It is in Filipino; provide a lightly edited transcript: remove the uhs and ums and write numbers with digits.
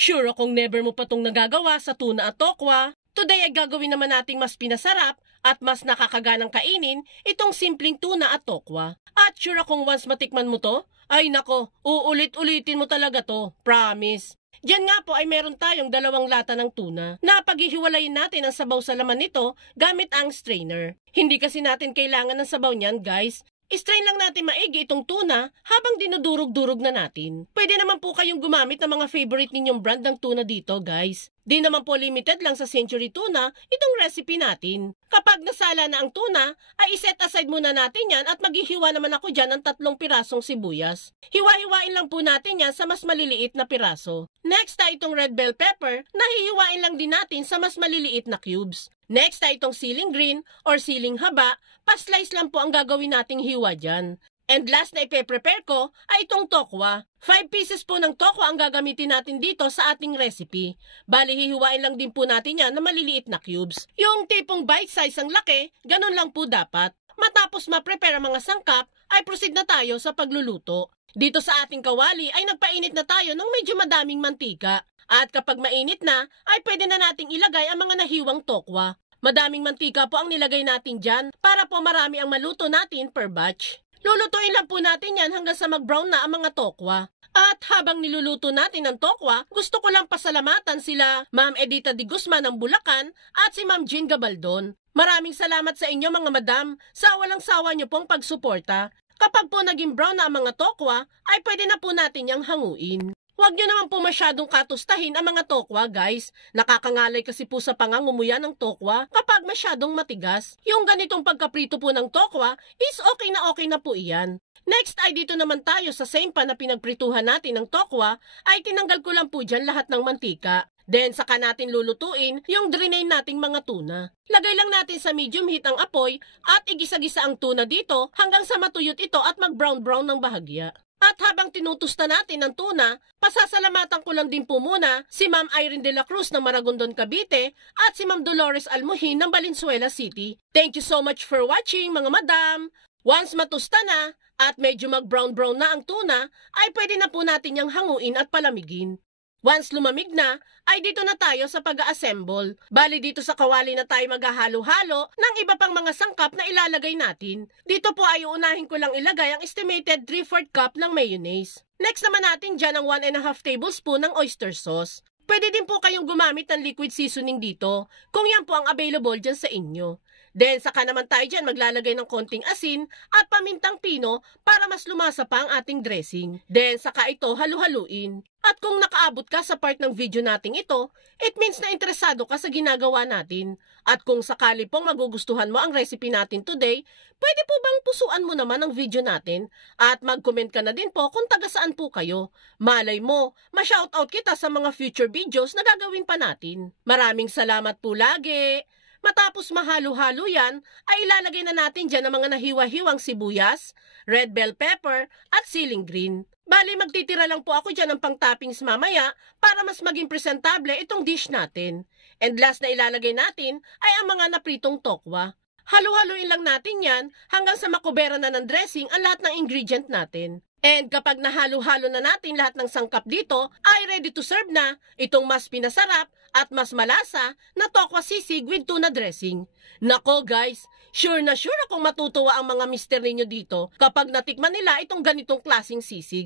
Sure akong never mo pa tong nagagawa sa tuna at tokwa. Today ay gagawin naman nating mas pinasarap at mas nakakaganang kainin itong simpleng tuna at tokwa. At sure akong once matikman mo to, ay nako, uulit-ulitin mo talaga to, promise. Diyan nga po ay meron tayong 2 lata ng tuna na paghihiwalayin natin ang sabaw sa laman nito gamit ang strainer. Hindi kasi natin kailangan ng sabaw niyan, guys. I-strain lang natin maigi itong tuna habang dinudurog-durog na natin. Pwede naman po kayong gumamit ng mga favorite ninyong brand ng tuna dito, guys. Di naman po limited lang sa Century Tuna itong recipe natin. Kapag nasala na ang tuna, ay iset aside muna natin yan at maghihiwa naman ako dyan ng 3 pirasong sibuyas. Hiwa-hiwain lang po natin yan sa mas maliliit na piraso. Next ay itong red bell pepper na hihiwain lang din natin sa mas maliliit na cubes. Next ay itong siling green or siling haba, pa-slice lang po ang gagawin nating hiwa dyan. And last na ipe-prepare ko ay itong tokwa. 5 pieces po ng tokwa ang gagamitin natin dito sa ating recipe. Bali, hihiwain lang din po natin yan na maliliit na cubes. Yung tipong bite size ang laki, ganun lang po dapat. Matapos ma-prepare ang mga sangkap, ay proceed na tayo sa pagluluto. Dito sa ating kawali ay nagpainit na tayo ng medyo madaming mantika. At kapag mainit na, ay pwede na nating ilagay ang mga nahiwang tokwa. Madaming mantika po ang nilagay natin dyan para po marami ang maluto natin per batch. Lulutuin lang po natin yan hanggang sa mag-brown na ang mga tokwa. At habang niluluto natin ang tokwa, gusto ko lang pasalamatan sila Ma'am Edita de Guzman ng Bulacan at si Ma'am Jean Gabaldon. Maraming salamat sa inyo mga madam sa walang sawa nyo pong pagsuporta. Kapag po naging brown na ang mga tokwa, ay pwede na po natin yang hanguin. Huwag nyo naman po masyadong katustahin ang mga tokwa, guys. Nakakangalay kasi po sa pangangumuya ng tokwa kapag masyadong matigas. Yung ganitong pagkaprito po ng tokwa is okay na po iyan. Next ay dito naman tayo sa same pan na pinagprituhan natin ng tokwa, ay tinanggal ko lang po dyan lahat ng mantika. Then saka natin lulutuin yung drainade nating mga tuna. Lagay lang natin sa medium heat ang apoy at igisa-gisa ang tuna dito hanggang sa matuyot ito at mag-brown-brown ng bahagya. At habang tinutusta natin ang tuna, pasasalamatan ko lang din po muna si Ma'am Irene de la Cruz ng Maragondon, Cavite at si Ma'am Dolores Almuhin ng Valenzuela City. Thank you so much for watching mga madam! Once matusta na at medyo mag-brown-brown na ang tuna, ay pwede na po natin yang hanguin at palamigin. Once lumamig na, ay dito na tayo sa pag-assemble. Bali dito sa kawali na tayo maghahalo-halo ng iba pang mga sangkap na ilalagay natin. Dito po ay uunahin ko lang ilagay ang estimated 3/4 cup ng mayonnaise. Next naman natin dyan ang 1½ tablespoon ng oyster sauce. Pwede din po kayong gumamit ng liquid seasoning dito kung yan po ang available dyan sa inyo. Then saka naman tayo dyan maglalagay ng konting asin at pamintang pino para mas lumasa pa ang ating dressing. Then saka ito halu-haluin. At kung nakaabot ka sa part ng video nating ito, it means na interesado ka sa ginagawa natin. At kung sakali pong magugustuhan mo ang recipe natin today, pwede po bang pusuan mo naman ang video natin? At mag-comment ka na din po kung taga saan po kayo. Malay mo, ma-shoutout kita sa mga future videos na gagawin pa natin. Maraming salamat po lagi! Matapos mahalo-halo yan, ay ilalagay na natin dyan ang mga nahiwa-hiwang sibuyas, red bell pepper, at siling green. Bali, magtitira lang po ako dyan ng pang-toppings mamaya para mas maging presentable itong dish natin. And last na ilalagay natin ay ang mga napritong tokwa. Halo-haloin lang natin yan hanggang sa makubera na ng dressing ang lahat ng ingredient natin. And kapag nahalo-halo na natin lahat ng sangkap dito, ay ready to serve na itong mas pinasarap at mas malasa na tokwa sisig with tuna dressing. Nako guys, sure na sure akong matutuwa ang mga mister ninyo dito kapag natikman nila itong ganitong klaseng sisig.